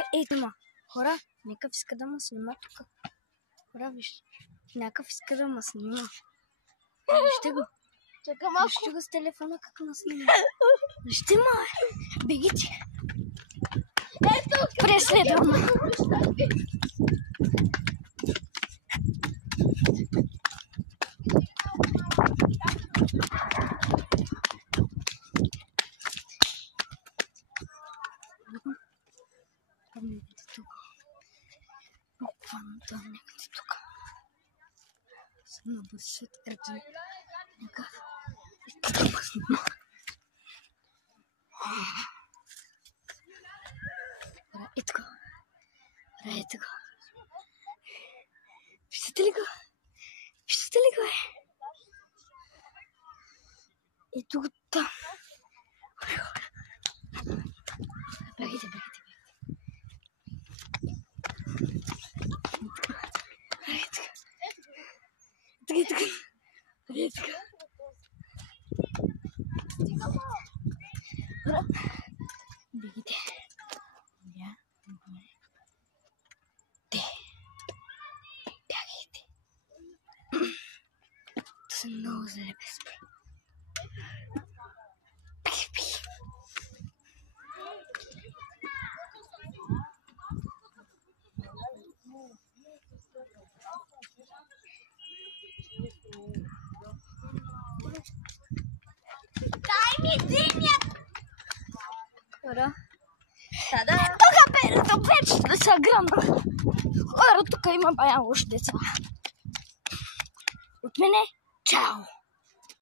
Чакай, ей, има. Хора, някакъв иска да ме снима тук. Хора, виж. Някакъв иска да ме снима. Вижте го. Чакай малко. Вижте го с телефона как ме снима. Вижте ме. Бегите. Ето, преследвам ме. Буквално там някъде тук. Съм на бъсът един. Някакъв. Иска да ме снима. Ето го. Ето го. Виждате ли го? Виждате ли го, Ето го там. Бягайте, бягайте. Ето го. Ето го. Бегите. Бягайте. Това са много зле без спри. дай ми диня! Хора. Та-да! Тук перето вече да са гръмна. Хора, тук има бая още деца. От мене, чао!